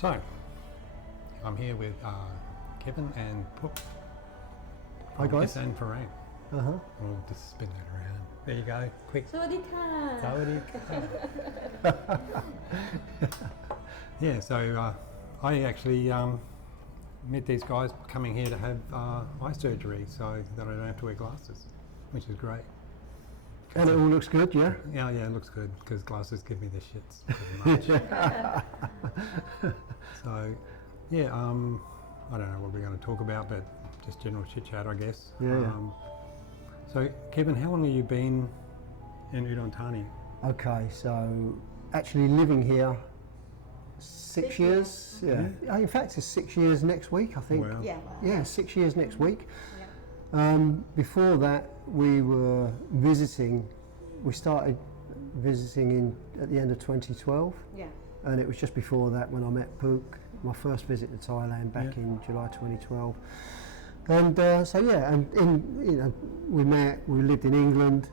So, I'm here with Kevin and Pook. Hi guys. Issan Farang. We'll just spin that around. There you go. Quick. สวัสดีค่ะ Yeah, so I actually met these guys coming here to have eye surgery so that I don't have to wear glasses, which is great. And it all looks good, yeah? Yeah, it looks good because glasses give me the shits pretty much. So, yeah, I don't know what we're going to talk about, but just general chit chat, I guess. Yeah. So, Kevin, how long have you been in Udon Thani? Okay, so actually living here 6 years. Yeah. In fact, it's 6 years next week, I think. Wow. Yeah, 6 years next week. Yeah. Before that, we were visiting. We started visiting at the end of 2012, Yeah. and it was just before that when I met Pook. My first visit to Thailand back in July 2012. And we met. We lived in England.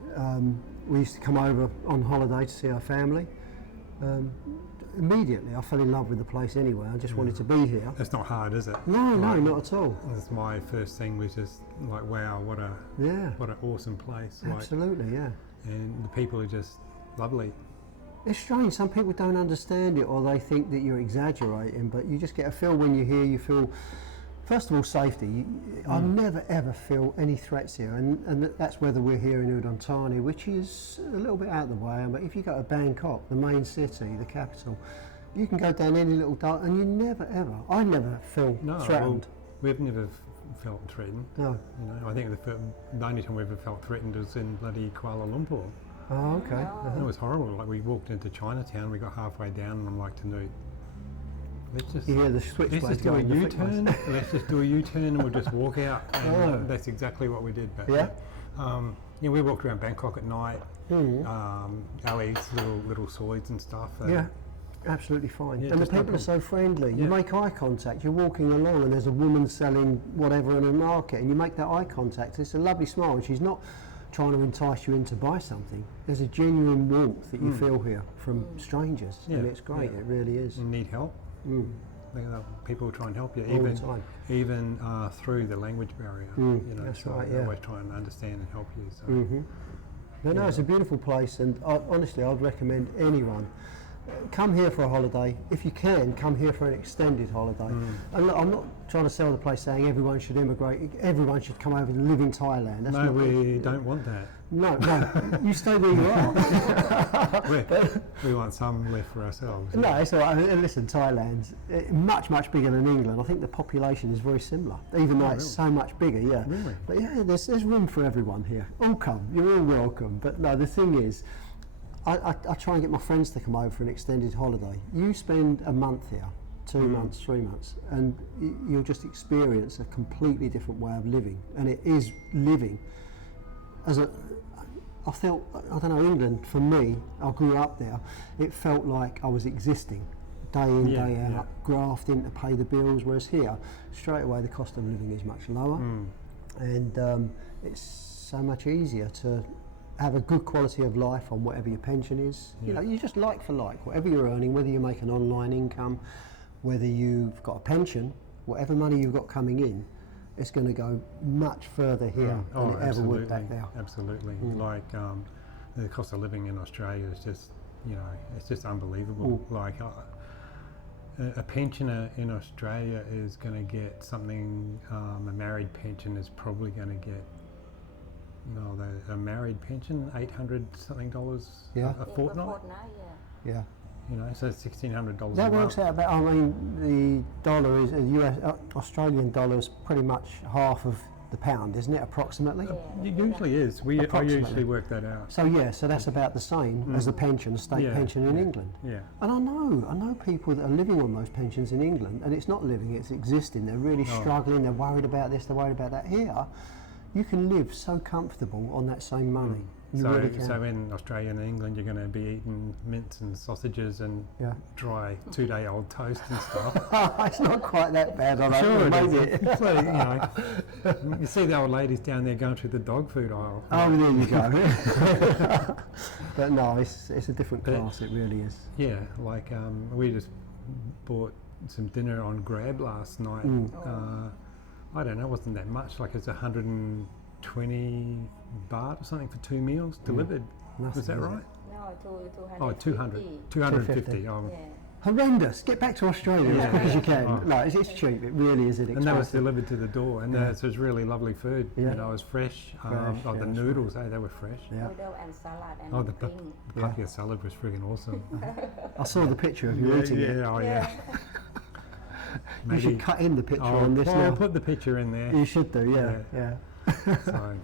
We used to come over on holiday to see our family. Immediately, I fell in love with the place anyway. I just wanted to be here. It's not hard, is it? No, not at all. That's my first thing was just like, wow, what an awesome place. Absolutely, yeah. And the people are just lovely. It's strange. Some people don't understand it, or they think that you're exaggerating. But you just get a feel when you're here. You feel, first of all, safety. I never ever feel any threats here, and that's whether we're here in Udon Thani, which is a little bit out of the way. But if you go to Bangkok, the main city, the capital, you can go down any little dark, and you never ever. I never feel threatened. Well, we've never felt threatened. No. You know, I think the only time we ever felt threatened was in bloody Kuala Lumpur. Oh, okay. It was horrible. Like we walked into Chinatown, we got halfway down, and I'm like, to Newt, let's just the switchblade let's just do a U-turn. Let's just do a U-turn, and we'll just walk out. And that's exactly what we did. But we walked around Bangkok at night, alleys, little soids and stuff. And absolutely fine. Yeah, and the just no people are so friendly. You Yeah. make eye contact. You're walking along, and there's a woman selling whatever in a market, and you make that eye contact. It's a lovely smile, and she's not trying to entice you in to buy something. There's a genuine warmth that you feel here from strangers, and it's great. It really is. You need help. People try and help you, All the time. even through the language barrier. That's so right, they yeah. always try and understand and help you. So. No, it's a beautiful place, and honestly, I'd recommend anyone come here for a holiday. If you can, come here for an extended holiday. And look, I'm not trying to sell the place saying everyone should immigrate, everyone should come over and live in Thailand. That's No, we don't want that. No, you stay where you are. We want some left for ourselves. No, it's all right. Listen, Thailand's much bigger than England. I think the population is very similar, even though it's so much bigger, Really? But there's room for everyone here. All come, you're all welcome. But no, the thing is, I try and get my friends to come over for an extended holiday. You spend a month here, 2 months, 3 months, and you'll just experience a completely different way of living. And it is living. I felt, I don't know, England, for me, I grew up there, it felt like I was existing day in, day out, grafting to pay the bills, whereas here, straight away the cost of living is much lower, and it's so much easier to have a good quality of life on whatever your pension is. You know, you just like for like, whatever you're earning, whether you make an online income, whether you've got a pension, whatever money you've got coming in, it's going to go much further here than it ever would back there. Absolutely. Like the cost of living in Australia is just, it's just unbelievable. Like a pensioner in Australia is going to get something, a married pension is probably going to get, a married pension, $800 something a fortnight. Yeah. So $1,600 That a works month. out about, the dollar is, Australian dollar is pretty much half of the pound, isn't it, approximately? It usually is. I usually work that out. So that's about the same as the pension, the state pension in England. Yeah. And I know people that are living on those pensions in England, and it's not living, it's existing. They're really struggling, they're worried about this, they're worried about that. Here, you can live so comfortable on that same money. So in Australia and England, you're going to be eating mince and sausages and dry 2-day-old toast and stuff. It's not quite that bad, I Sure, don't know. it's like, you see the old ladies down there going through the dog food aisle. Oh, there you go. But no, it's a different class, it really is. Yeah, like we just bought some dinner on Grab last night. I don't know, it wasn't that much. Like it's 120 baht or something for 2 meals delivered. Nothing, Was that is right? No, 250. Oh, 250. Yeah. Horrendous. Get back to Australia as quick as you can. Oh. No, it's cheap. It really is inexpensive. And that was delivered to the door, and so it was really lovely food. Yeah. You know, it was fresh. Fresh, the noodles, they were fresh. Yeah. Noodle and salad and Oh, the drink. papaya salad was friggin' awesome. I saw the picture of you eating it. Yeah. You should cut in the picture on this I'll now. put the picture in there. You should do, yeah. So,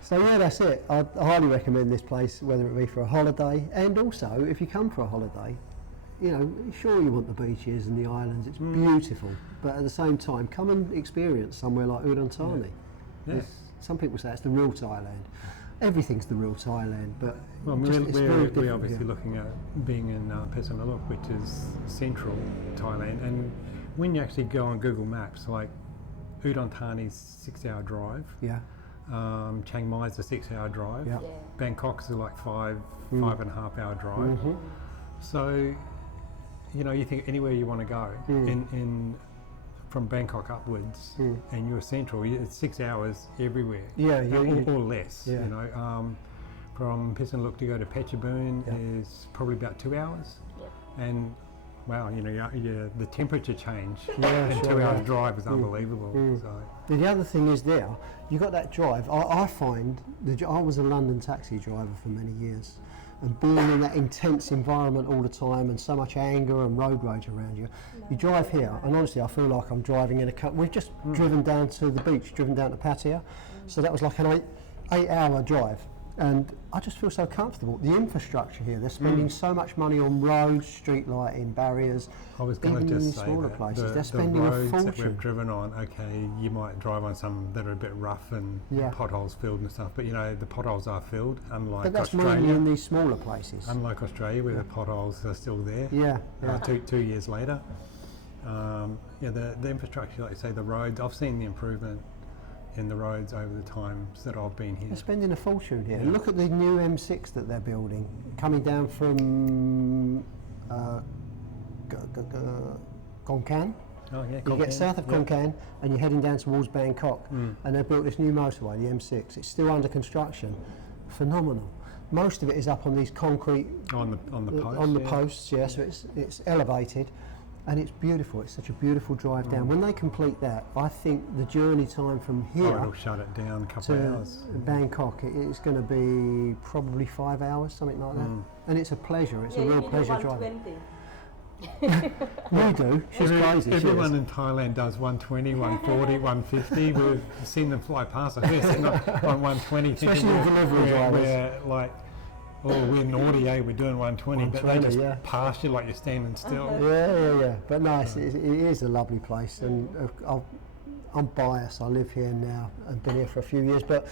So yeah, that's it. I highly recommend this place, whether it be for a holiday, and also if you come for a holiday, you know, sure you want the beaches and the islands, it's beautiful, but at the same time, come and experience somewhere like Udon Thani. yeah. Some people say it's the real Thailand. Everything's the real Thailand, but Well, it's very we're different obviously here. looking at being in Pesanaluk, which is central Thailand, and when you actually go on Google Maps, like Udon Thani's 6-hour drive, Yeah, Chiang Mai's a 6-hour drive, yeah. Bangkok's a like 5.5 hour drive. So, you know, you think anywhere you want to go in from Bangkok upwards, and you're central, it's 6 hours everywhere. Yeah, or less. Yeah. You know, from Pesanaluk to go to Phetchabun is probably about 2 hours, and wow, you know, the temperature change in 2 hours drive is unbelievable. So. The other thing is there, you got that drive. I find, I was a London taxi driver for many years, and being in that intense environment all the time and so much anger and road rage around you, you drive here, and honestly I feel like I'm driving in a country. We've just driven down to the beach, driven down to Pattaya, so that was like an 8-hour drive. And I just feel so comfortable. The infrastructure here, they're spending so much money on roads, street lighting, barriers. I was going to even in just say smaller that places, the they're spending a roads that we've fortune. driven on, okay, you might drive on some that are a bit rough and potholes filled and stuff, but you know, the potholes are filled, unlike But that's Australia. mainly in these smaller places. Unlike Australia, where the potholes are still there. Yeah. 2 years later. The infrastructure, like you say, the roads, I've seen the improvement in the roads over the times that I've been here. They're spending a fortune here. Look at the new M6 that they're building, coming down from Konkan. Oh yeah, You get south of Konkan and you're heading down towards Bangkok, and they've built this new motorway, the M6. It's still under construction. Phenomenal. Most of it is up on these concrete on the posts. on the posts, yeah. So it's elevated, and it's beautiful. It's such a beautiful drive down. When they complete that, I think the journey time from here it'll shut it down a couple of to hours. Bangkok, it's going to be probably 5 hours, something like that. And it's a pleasure. It's a real pleasure driving. We do. She's crazy. Everyone in Thailand does 120, 140, 150. We've seen them fly past us. We're sitting on 120, Especially thinking the delivery drivers. we're like, oh, we're naughty, we're doing 120, but they 120, just pass you like you're standing still. Yeah. But nice. It is a lovely place, and I'm biased. I live here now and been here for a few years, but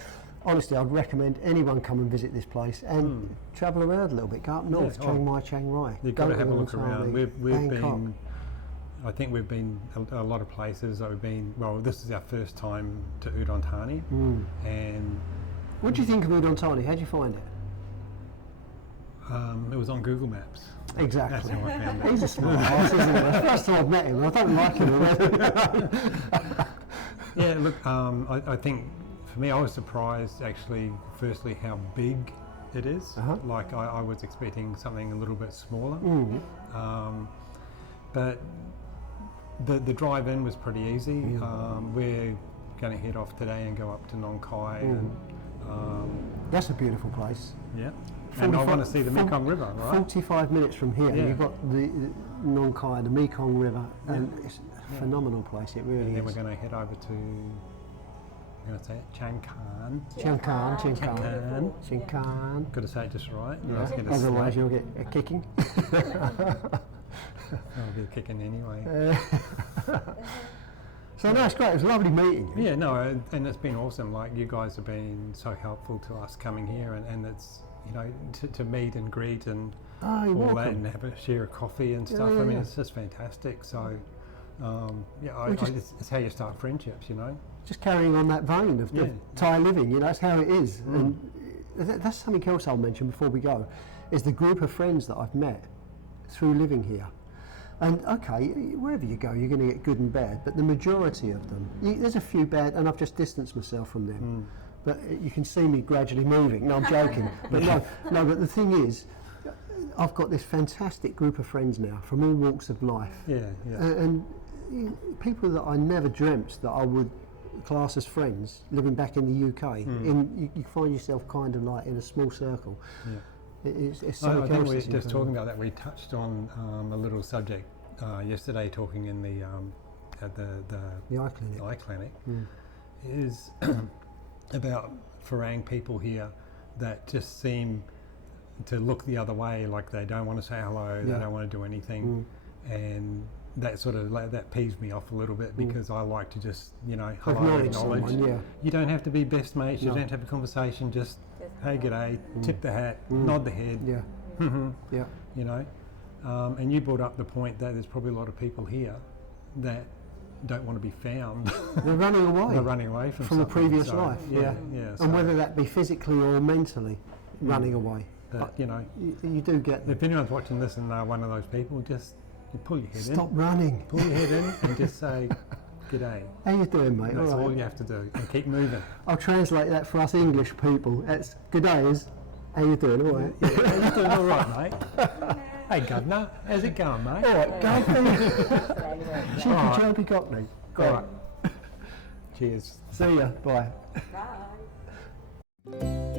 honestly, I'd recommend anyone come and visit this place and travel around a little bit. Go up north, Chiang Mai, Chiang Rai. You've got to have a look Udon around. Thani, We've Bangkok. been, I think we've been a lot of places. We've been, well, this is our first time to Udon Thani, and What do you think of Udon Thani? How did you find it? it was on Google Maps. Exactly. That's how I found it. He's a smart ass, isn't he? The first time I've met him, I don't like him already. Yeah, look, I think for me, I was surprised actually, firstly, how big it is. Like I was expecting something a little bit smaller. But the drive in was pretty easy. We're going to head off today and go up to Nong Khai. And, That's a beautiful place. yeah. And I want to see the Mekong River, right? 45 minutes from here, Yeah. you've got the Nong Khai, the Mekong River, and it's a phenomenal place, it really And then we're is. going to head over to, I'm going to say it, Chiang Khan. Chiang Khan. Khan. Chiang Khan. Got to say it just right. Yeah. I was going to Otherwise say, you'll get a kicking. I'll be kicking anyway. So no, it's great, it was lovely meeting you. Yeah, no, and it's been awesome. Like, you guys have been so helpful to us coming here, and it's, you know, to meet and greet and Oh, you're all that, welcome. and have a share of coffee and stuff. I mean, it's just fantastic. So, it's how you start friendships, you know. Just carrying on that vein of Thai living, you know, that's how it is. And that's something else I'll mention before we go, is the group of friends that I've met through living here. And okay, wherever you go, you're going to get good and bad, but the majority of them, there's a few bad, and I've just distanced myself from them. But you can see me gradually moving. No, I'm joking. But no. But the thing is, I've got this fantastic group of friends now from all walks of life. And people that I never dreamt that I would class as friends, living back in the UK. You find yourself kind of like in a small circle. It's I think we were just talking about that. We touched on a little subject yesterday, talking in the at the eye clinic, is about Farang people here that just seem to look the other way, like they don't want to say hello, they don't want to do anything, and that sort of that peeves me off a little bit, because I like to just hello, acknowledge. You don't have to be best mates. You don't have to have a conversation. Just hey, g'day, tip the hat, nod the head. And you brought up the point that there's probably a lot of people here that don't want to be found. They're running away. They're running away from a previous life. And whether that be physically or mentally, running away. But, you do get. If anyone's watching this and they're one of those people, just pull your head in. Stop running. Pull your head in and just say, "G'day." How you doing, mate? That's all you have to do, and keep moving. I'll translate that for us English people. That's "G'day" is how you doing, all right? How you doing, all right, mate? Hey, governor, how's it going, mate? All right, governor. Cheeky chirpy cockney. All right. Cheers. See ya. Bye. Bye.